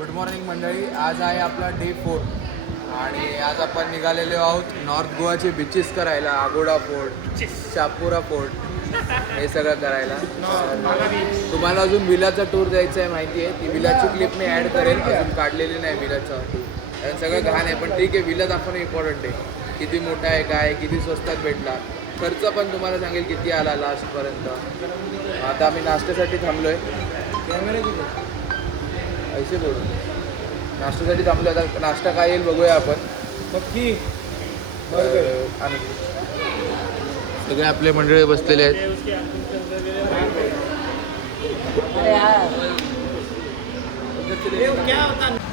Good morning मंडळी. आज आहे आपला डे 4 आणि आज आपण निघालेलो आहोत नॉर्थ गोवाचे बीचेस करायला. आगोडा फोर्ट, चापोरा फोर्ट हे सगळं करायला. तुम्हाला अजून विलाचा टूर द्यायचा आहे माहिती आहे. ती विलाची क्लिप मी ॲड करेल, अजून काढलेली नाही विलाचा टूर. कारण सगळं घाण आहे, पण ठीक आहे, विला दाखवणं इम्पॉर्टंट आहे. किती मोठा आहे, काय आहे, किती स्वस्तात भेटला, खर्च पण तुम्हाला सांगेल किती आला लास्टपर्यंत. आता आम्ही नाश्त्यासाठी थांबलो आहे. ऐसे बोलू नाश्त्यासाठी थांबलो. आता नाश्ता काय येईल बघूया आपण. नक्की आणि सगळे आपले मंडळी बसलेले आहेत.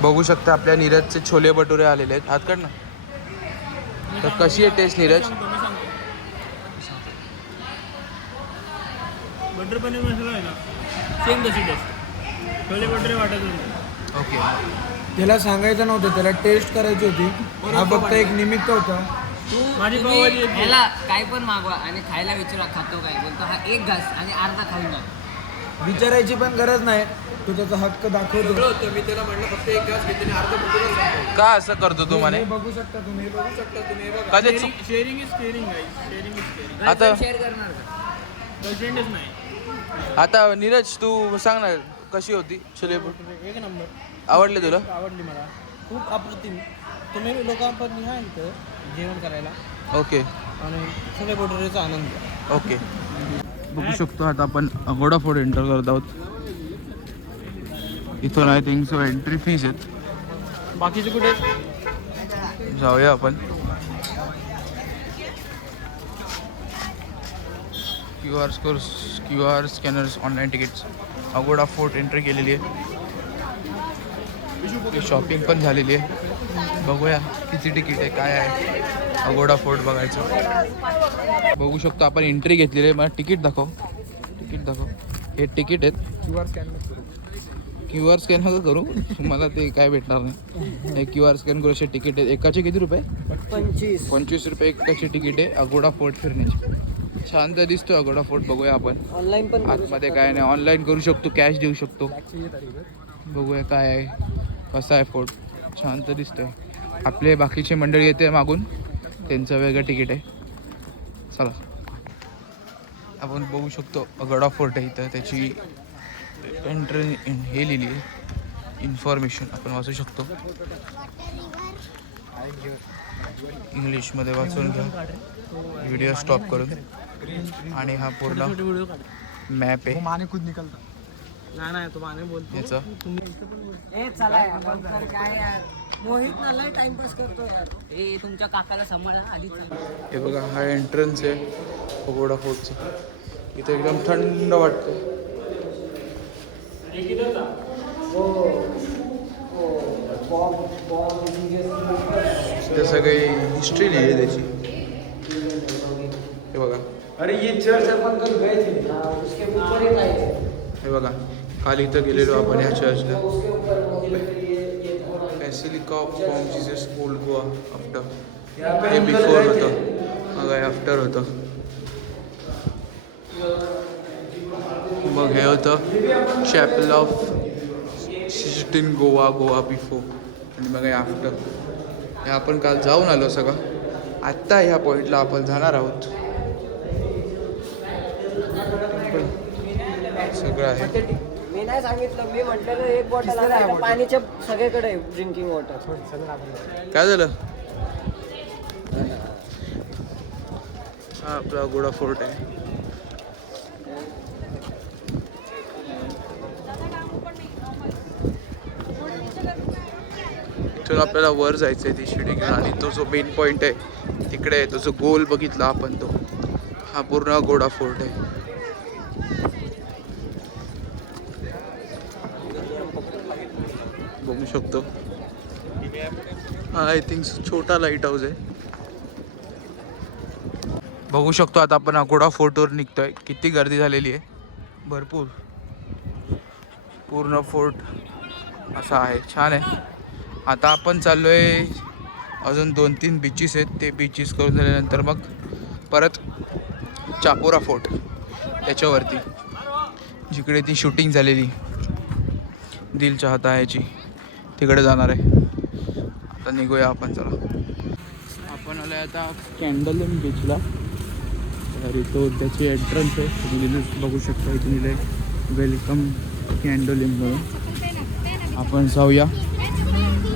बघू शकता आपल्या नीरजचे छोले भटुरे आलेले आहेत. हात काढ ना. तर कशी आहे टेस्ट नीरज? बटर पनीर मसाला आहे ना, सेम तशी टेस्ट. छोले भटुरे वाटत नाही. ओके. त्याला सांगायचं नव्हतं, त्याला टेस्ट करायची होती. हा फक्त एक निमित्त होता. माझी पावभाजी येते. ह्याला काय पण मागवा आणि खायला विचारा खातो काय, बोलतो हा एक घास आणि अर्धा खाऊन जा. विचारायची पण गरज नाही, तो त्याचा हक्क दाखवतो. मी त्याला म्हणलं फक्त एक ग्लास घेतले आणि अर्धा भटुरा. का असं करतो तू म्हणे? हे बघू शकता तुम्ही, बघू शकता तुम्ही. कधी sharing is caring guys, sharing is caring. आता शेअर करणार का? गर्लफ्रेंडच नाही. आता नीरज तू सांग ना कशी होती छोले भटुरे? एक नंबर. आवडले तुला? आवडली मला खूप अप्रतिम. तुम्ही लोकांपर्यंत या इथं जेवण करायला ओके आणि छोले भटुरेचा आनंद. ओके. बघू शकतो आता आपण अगोडा फोर्ट एंटर करत आहोत. इथून I think so entry fees आहेत. बाकीचे कुठे? जाऊया आपण. Q R scanners, online tickets. Aguada fort entry केलेली आहे. शॉपिंग पण झालेली आहे. बघूया किती तिकीट आहे, काय आहे. अगोडा फोर्ट बघायचं. बघू शकतो आपण एंट्री घेतलेली आहे. मला तिकीट दाखव, तिकीट दाखव. हे तिकीट आहेत. क्यू आर स्कॅन नका करू, तुम्हाला ते काय भेटणार नाही. हे क्यू आर स्कॅन करू असे तिकीट आहेत. एकाचे किती रुपये? 25 रुपये एकाची तिकीट आहे अगोडा फोर्ट फिरण्याची. छान तर दिसतो अगोडा फोर्ट. बघूया आपण ऑनलाईन पण आतमध्ये काय नाही. ऑनलाईन करू शकतो, कॅश देऊ शकतो. बघूया काय आहे, कसा आहे फोर्ट. छान तर दिसतोय. आपले बाकीचे मंडळी येते मागून, त्यांचं वेगळं तिकीट आहे. चला आपण बघू शकतो अगोडा फोर्ट आहे. इथं त्याची एंट्री हे लिहिली आहे, इन्फॉर्मेशन आपण वाचू शकतो. इंग्लिशमध्ये वाचून घ्या व्हिडिओ स्टॉप करून. आणि हा पूर्ण मॅप आहे माने खुद निकलता. नाही तो माने बोलतो याचा. ए चला आपण तर काय यार, मोहित ना लय टाइमपास करतो यार. ए तुमच्या काकाला सांभाळा आधी. हे बघा हा एंट्रन्स आहे अगोडा फोर्टचा. इथे एकदम थंड वाटतं. ते सगळी हिस्ट्री लिहिली आहे त्याची. हे बघा. अरे ये चर्च अपन कल गए थे, उसके ऊपर एक आहे. हे बघा खाली इथं गेलेलो आपण ह्या चर्चला. Basilica of Bom Jesus Old Goa after. हे बिफोर होतं, मग आफ्टर होतं. मग हे होतं chapel of Sistine Goa, Goa before. आणि मग हे आफ्टर. हे आपण काल जाऊन आलो सगळं. आत्ता ह्या पॉईंटला आपण जाणार आहोत. सगळं आहे. मी नाही सांगितलं, मी म्हटलेलं एक बॉटल आहे पाणीच्या सगळीकडे ड्रिंकिंग वॉटर. काय झालं? हा आपला अगोडा फोर्ट आहे. इथून आपल्याला वर जायचं आहे ती शिडी घेऊन. आणि तो जो मेन पॉईंट आहे तिकडे आहे, तो जो गोल बघितला आपण, तो हा पूर्ण अगोडा फोर्ट आहे. बघू शकतो. हा आय थिंक छोटा लाईट हाऊस आहे. बघू शकतो आता आपण अगोडा फोर्टवर निघतोय. किती गर्दी झालेली आहे, भरपूर. पूर्ण फोर्ट असा आहे, छान आहे. आता आपण चाललो आहे, अजून 2-3 बीचेस आहेत. ते बीचेस करून झाल्यानंतर मग परत चापोरा फोर्ट त्याच्यावरती, जिकडे ती शूटिंग झालेली दिल चाहता है ची, तिकडे जाणार आहे. आता निघूया आपण, चला. आपण आलोय आता कॅन्डलिम बीचला. तर इथं त्याची एंट्रन्स आहे, तुम्ही तिथे बघू शकता. इथे लिहिलंय वेलकम कॅन्डलिम म्हणून. आपण जाऊया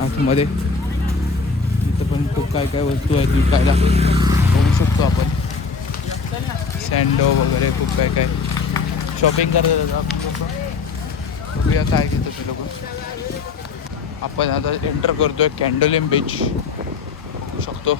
आतमध्ये. इथं पण खूप काय काय वस्तू आहेत विकायला, बघू शकतो आपण. सँडो वगैरे खूप काय काय शॉपिंग करतात आपण लोक. बघूया काय घेतो ते लोक. आपण आता एंटर करतोय कॅन्डलिम बीच, बघू शकतो.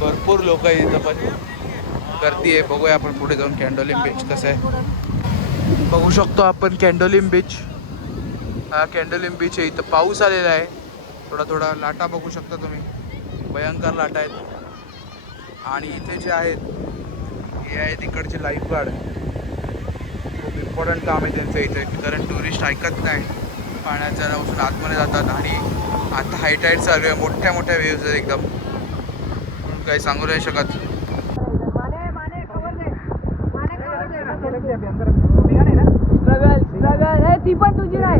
भरपूर लोक आहे इथं, पण गर्दी आहे. बघूया आपण पुढे जाऊन कॅन्डलिम बीच कसं आहे. बघू शकतो आपण कॅन्डलिम बीच. हा कॅन्डलिम बीच आहे. इथं पाऊस आलेला आहे, थोडा थोडा लाटा बघू शकता तुम्ही, भयंकर लाटा आहेत. आणि इथे जे आहेत हे आहेत इकडचे लाईफ गार्ड. खूप इम्पॉर्टंट काम आहे त्यांचं इथे, कारण टुरिस्ट ऐकत नाही. पाण्यात जरा उचलून आतमध्ये जातात. आणि आता हाय टाईड चालू आहे, मोठ्या मोठ्या वेव्हज आहेत एकदम, काही सांगू नाही शकत. ती पण तुझी नाही,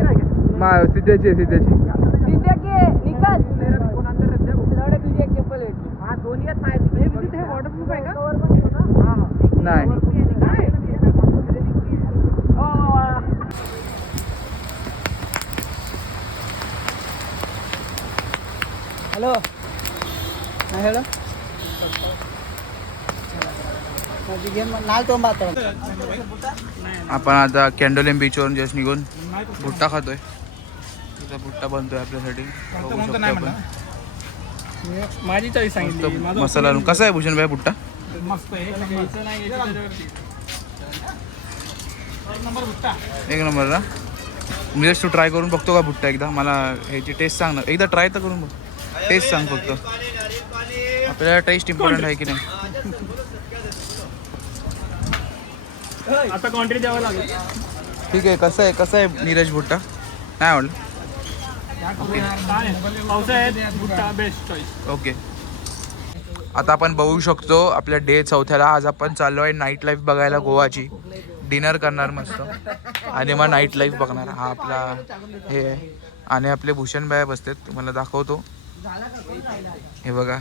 सिद्धेची आहे, सिद्धेची. निकाल तुझी एक चप्पल भेटली. हा दोन्ही वॉटरप्रूफ आहे का? नाही. हॅलो हॅलो आपण आता कॅन्डलिम बीचवरून जस्ट निघून भुट्टा खातोय. तिथं भुट्टा बनतोय आपल्यासाठी, बघू शकतो आपण. माझी चॉईस सांगितली. मस्त मसाला कसा आहे भूषण भाई भुट्टा? मस्त आहे. एक नंबर ना. मी जस्ट तू ट्राय करून बघतो का भुट्टा एकदा? मला ह्याची टेस्ट सांग ना, एकदा ट्राय तर करून बघ. टेस्ट सांग फक्त, आपल्याला टेस्ट इम्पॉर्टंट आहे की नाही. आता क्वांटिटी द्यावं लागेल. ठीक आहे. कसं आहे नीरज भुट्टा? नाही आवडलं. पावसाळ्यात भुट्टा बेस्ट चॉईस. ओके. आता आपण बघू शकतो आपल्या डे 4थ्याला. आज आपण चाललो आहे नाईट लाईफ बघायला गोवाची. डिनर करणार मस्त आणि मग नाईट लाईफ बघणार. हा आपला हे आहे. आणि आपले भूषण भाई बसलेत, तुम्हाला दाखवतो. हे बघा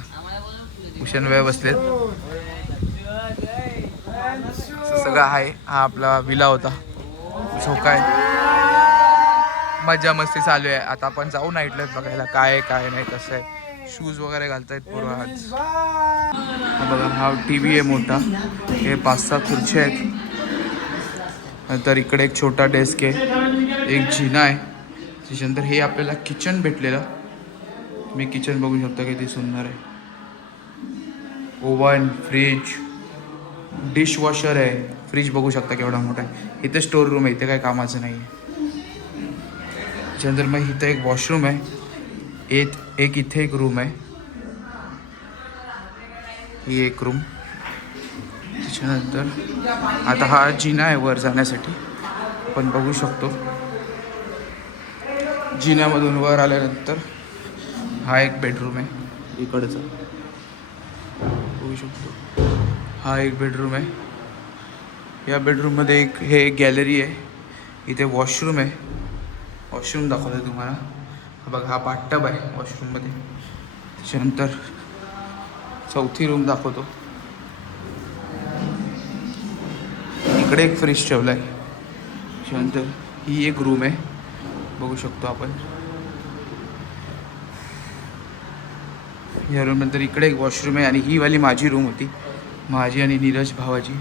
भूषण भाई बसलेत. सगळं आहे. हा आपला विला होता, झोका आहे. मजा मस्ती चालू आहे. आता आपण जाऊ नाईट लाईफ बघायला, काय आहे काय नाही कसं आहे. शूज वगैरे घालतायत पोरं आज. बघा हा TV आहे मोठा. हे 5-6 खुर्च्या आहेत. नंतर इकडे एक छोटा डेस्क आहे, एक जिना आहे. त्याच्यानंतर हे आपल्याला किचन भेटलेलं. तुम्ही किचन बघू शकता किती सुंदर आहे. ओव्हन, फ्रीज, डिशवॉशर आहे. फ्रीज बघू शकता केवढा मोठा आहे. इथे स्टोर रूम आहे, इथे काही कामाचं नाही आहे. त्याच्यानंतर मग इथं एक वॉशरूम आहे. एक इथे एक रूम आहे. ही एक रूम. त्याच्यानंतर आता हा जिना आहे वर जाण्यासाठी, आपण बघू शकतो. जिन्यामधून वर आल्यानंतर हा एक बेडरूम आहे इकडचा, बघू शकतो. हा एक बेडरूम आहे. या बेडरूममध्ये एक गॅलरी आहे. इथे वॉशरूम आहे. वॉशरूम दाखवतो आहे तुम्हाला. बघा हा बाथटब आहे वॉशरूममध्ये. त्याच्यानंतर चौथी रूम दाखवतो. इकडे एक फ्रीज ठेवला आहे. त्याच्यानंतर ही एक रूम आहे, बघू शकतो आपण. या रूम नंतर इकडे एक वॉशरूम आहे. आणि ही वाली माझी रूम होती, माझी आणि नीरज भावाची,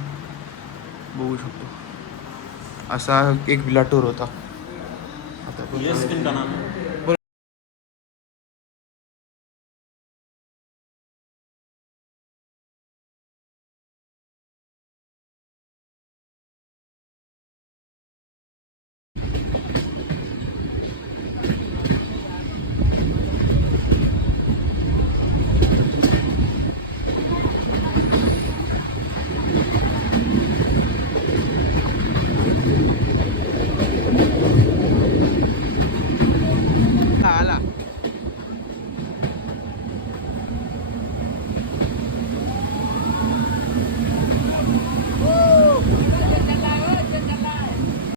बघू शकतो. असा एक विला टूर होता. आता